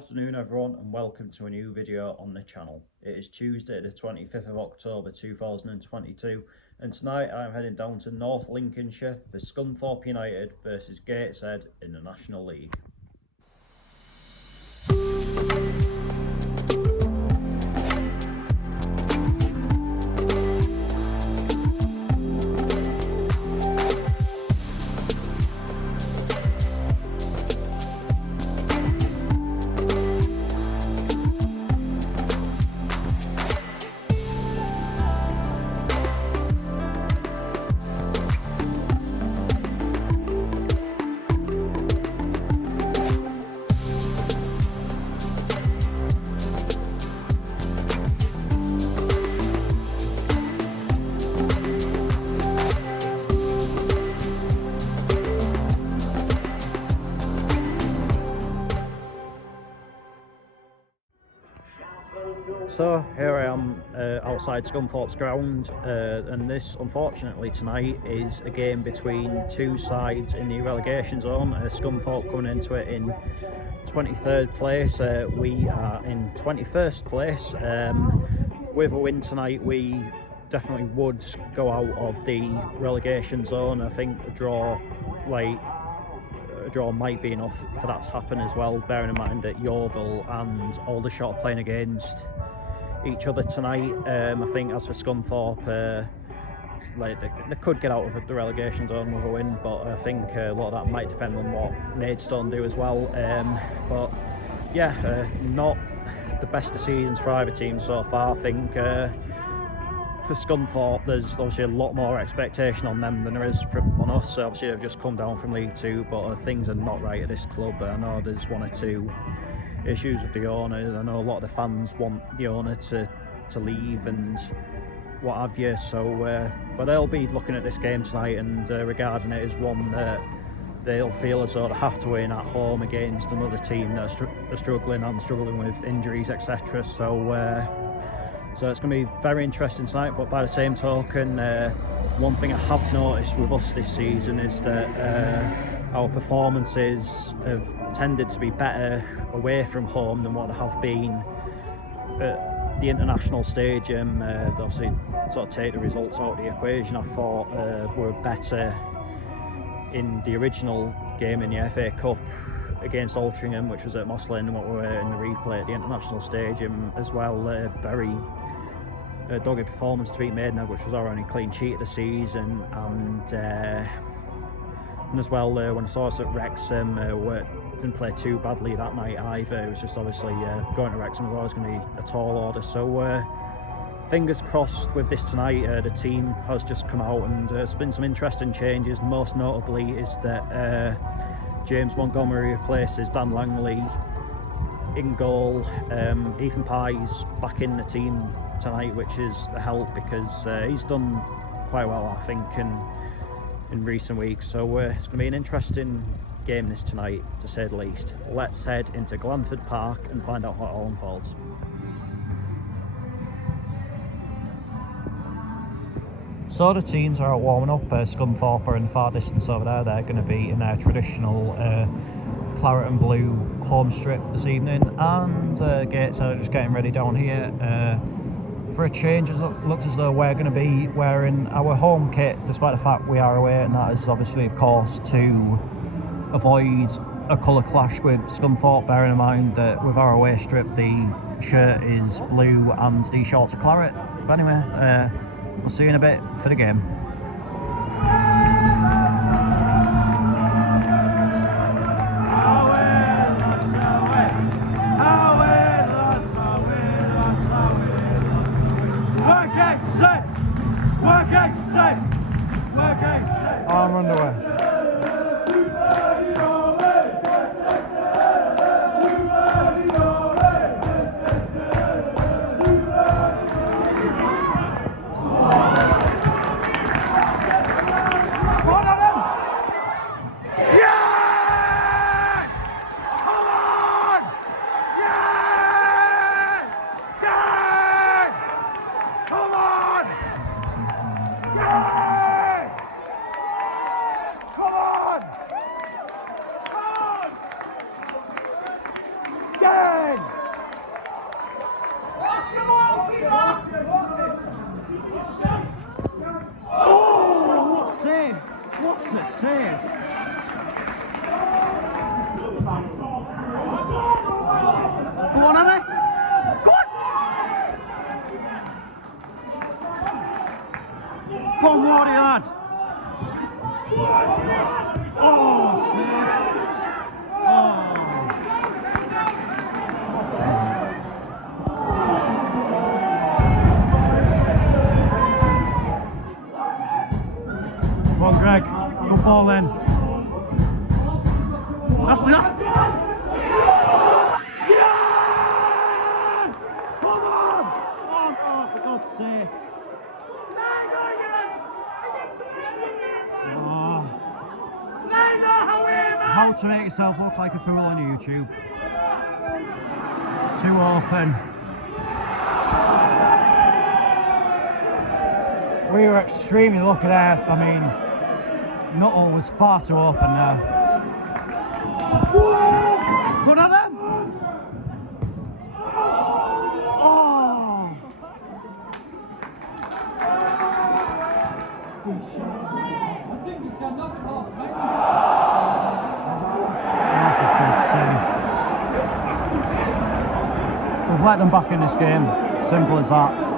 afternoon everyone, and welcome to a new video on the channel. It is Tuesday the 25th of October 2022, and tonight I'm heading down to North Lincolnshire for Scunthorpe United versus Gateshead in the National League. So here I am outside Scunthorpe's ground, and this unfortunately tonight is a game between two sides in the relegation zone. Scunthorpe coming into it in 23rd place, we are in 21st place. With a win tonight we definitely would go out of the relegation zone. I think a draw might be enough for that to happen as well, bearing in mind that Yeovil and Aldershot are playing against each other tonight. I think as for Scunthorpe, they could get out of the relegation zone with a win, but I think a lot of that might depend on what Maidstone do as well. But yeah, not the best of seasons for either team so far. I think for Scunthorpe there's obviously a lot more expectation on them than there is on us. Obviously they've just come down from League 2, but things are not right at this club. I know there's one or two issues with the owner. I know a lot of the fans want the owner to leave and what have you, so but they'll be looking at this game tonight and regarding it as one that they'll feel as though they have to win at home against another team that's struggling with injuries, etc. So it's going to be very interesting tonight. But by the same token, one thing I have noticed with us this season is that our performances have tended to be better away from home than what they have been at the international stage. Obviously, sort of take the results out of the equation, I thought we were better in the original game in the FA Cup against Altrincham, which was at Moss Lane, than what we were in the replay at the international stadium as well. Very dogged performance to beat Maidenhead, which was our only clean sheet of the season, and as well when I saw us at Wrexham, didn't play too badly that night either. It was just obviously going to Wrexham was always going to be a tall order, so fingers crossed with this tonight. The team has just come out and there's been some interesting changes. Most notably is that James Montgomery replaces Dan Langley in goal. Ethan Pye's back in the team tonight, which is a help because he's done quite well, I think, in recent weeks. So it's going to be an interesting game this tonight, to say the least. Let's head into Glanford Park and find out how it all unfolds. So the teams are out warming up. Scunthorpe are in the far distance over there. They're going to be in their traditional claret and blue home strip this evening, and Gateshead are just getting ready down here. For a change, it looks as though we're going to be wearing our home kit, despite the fact we are away, and that is obviously, of course, to avoid a colour clash with Scunthorpe, bearing in mind that with our away strip the shirt is blue and the shorts are claret. But anyway, we'll see you in a bit for the game. Arm underway. a save! Go on, Annie! Go on! Go on, Wardy, lad! Oh, save! Oh! Come on, Greg. Good ball in. That's the last. Yeah! Come on! Oh, for God's sake. Oh. How to make yourself look like a fool on YouTube. Too open. We were extremely lucky there. I mean, Nuttall was far too open there. Good at them! Oh! We've let them back in this game. Simple as that.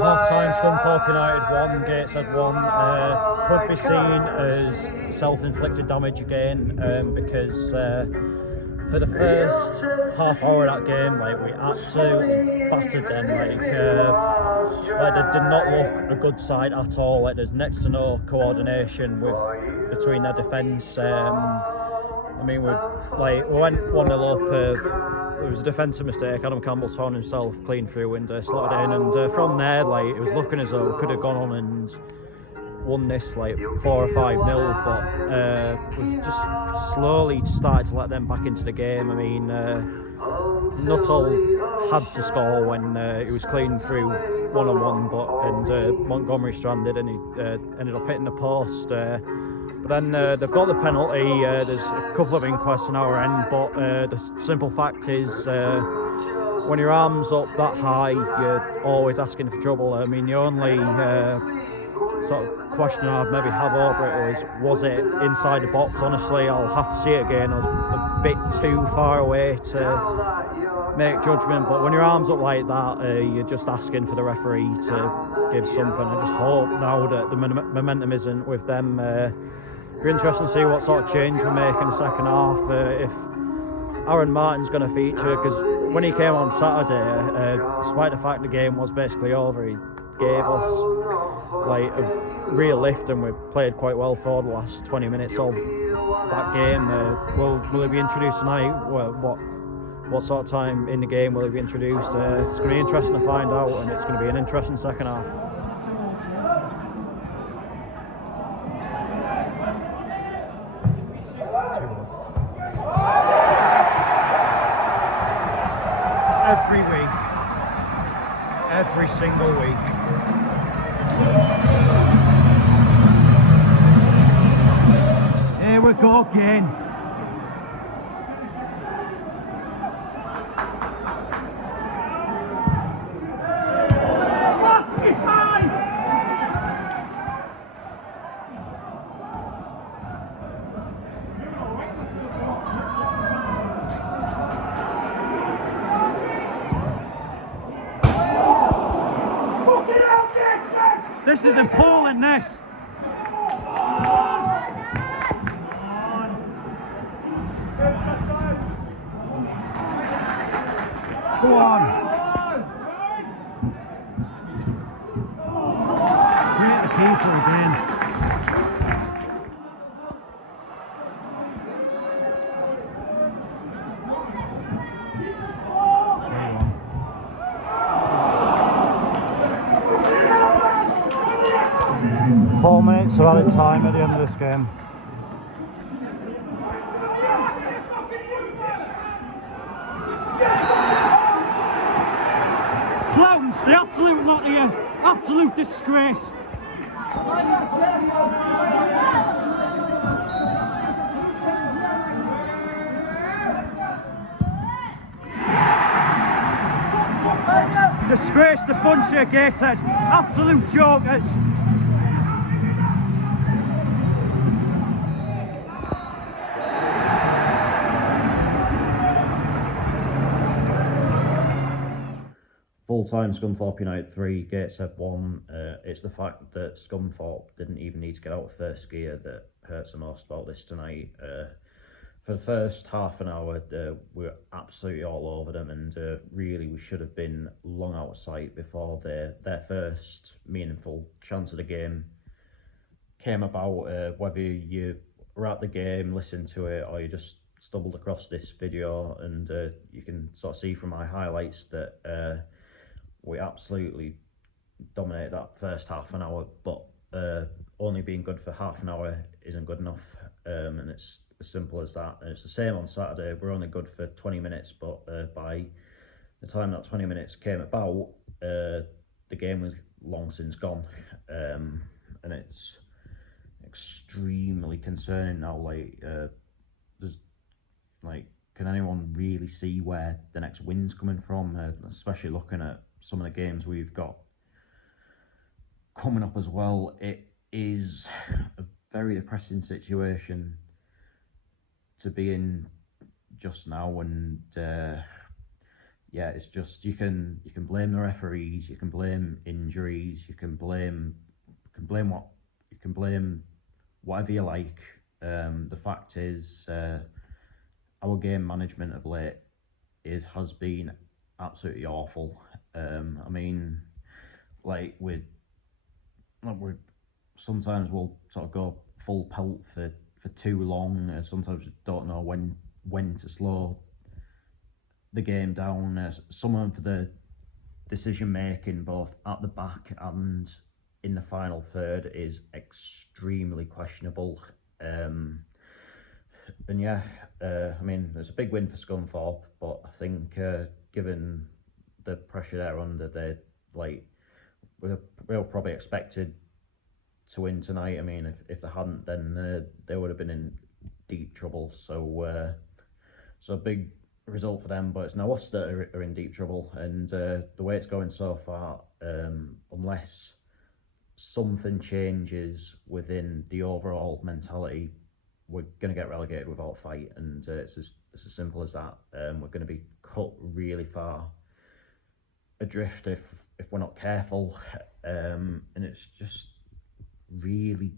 Half-time, Scunthorpe United 1, Gateshead 1. Could be seen as self-inflicted damage again because for the first half hour of that game, like, we absolutely battered them. Like they did not look a good side at all. Like, there's next to no coordination between their defence. I mean, we went 1-0 up. It was a defensive mistake. Adam Campbell found himself clean through and slotted in, and from there, like, it was looking as though we could have gone on and won this like 4 or 5-0, but we've just slowly started to let them back into the game. I mean, Nuttall had to score when he was clean through one-on-one, and Montgomery stranded and he ended up hitting the post. But then they've got the penalty. There's a couple of inquests on our end, but the simple fact is, when your arm's up that high, you're always asking for trouble. I mean, the only sort of question I'd maybe have over it was it inside the box? Honestly, I'll have to see it again. I was a bit too far away to make judgment, but when your arm's up like that, you're just asking for the referee to give something. I just hope now that the momentum isn't with them. It'll be interesting to see what sort of change we make in the second half. If Aaron Martin's going to feature, because when he came on Saturday, despite the fact the game was basically over, he gave us like a real lift, and we played quite well for the last 20 minutes of that game. Will he be introduced tonight? What sort of time in the game will he be introduced? It's going to be interesting to find out, and it's going to be an interesting second half. Every week, every single week. Here we go again. This is important, this. Go on. Create the keeper again. 4 minutes of added time at the end of this game. Clowns, the absolute lot of you, absolute disgrace. Disgrace the bunch of Gateshead, absolute jokers. Full-time Scunthorpe United 3, Gateshead 1. It's the fact that Scunthorpe didn't even need to get out of first gear that hurts the most about this tonight. For the first half an hour, we were absolutely all over them, and really we should have been long out of sight before their first meaningful chance of the game came about. Whether you were at the game, listened to it, or you just stumbled across this video, and you can sort of see from my highlights that we absolutely dominated that first half an hour, but only being good for half an hour isn't good enough, and it's as simple as that. And it's the same on Saturday. We're only good for 20 minutes, but by the time that 20 minutes came about, the game was long since gone, and it's extremely concerning now. Can anyone really see where the next win's coming from? Especially looking at some of the games we've got coming up as well. It is a very depressing situation to be in just now, and yeah, it's just you can blame the referees, you can blame injuries, you can blame whatever you like. The fact is, our game management of late has been absolutely awful. I mean, like we sometimes we'll sort of go full pelt for too long. Sometimes we don't know when to slow the game down. Some of the decision making, both at the back and in the final third, is extremely questionable. And yeah, I mean, it's a big win for Scunthorpe, but I think given the pressure they're under, we're probably expected to win tonight. I mean, if they hadn't, then they would have been in deep trouble. So a big result for them, but it's now us that are in deep trouble. And the way it's going so far, unless something changes within the overall mentality, we're going to get relegated without a fight, and it's as simple as that. We're going to be cut really far adrift if we're not careful, and it's just really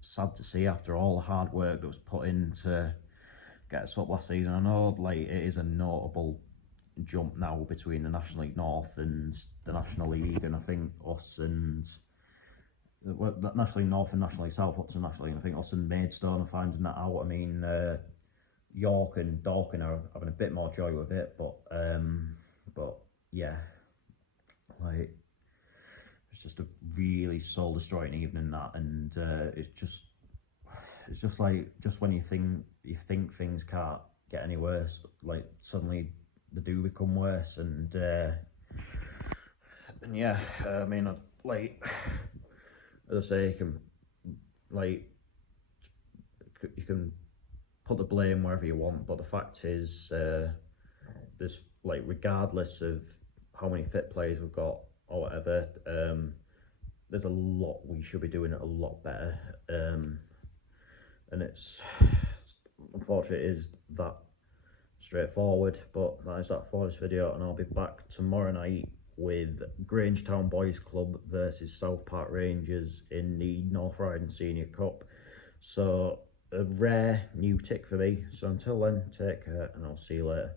sad to see after all the hard work that was put in to get us up last season. I know it is a notable jump now between the National League North and the National League, and I think us and National League North and National League South up to the National League, I think us and Maidstone are finding that out. I mean, York and Dorking are having a bit more joy with it, but yeah, it's just a really soul destroying evening, that, and it's just when you think things can't get any worse, suddenly they do become worse. And yeah, I mean, as I say, you can put the blame wherever you want, but the fact is, there's regardless of how many fit players we've got or whatever, there's a lot we should be doing it a lot better, and it's unfortunate it is that straightforward. But that is that for this video, and I'll be back tomorrow night with Grangetown Boys Club versus South Park Rangers in the North Riding Senior Cup. So a rare new tick for me. So until then, take care, and I'll see you later.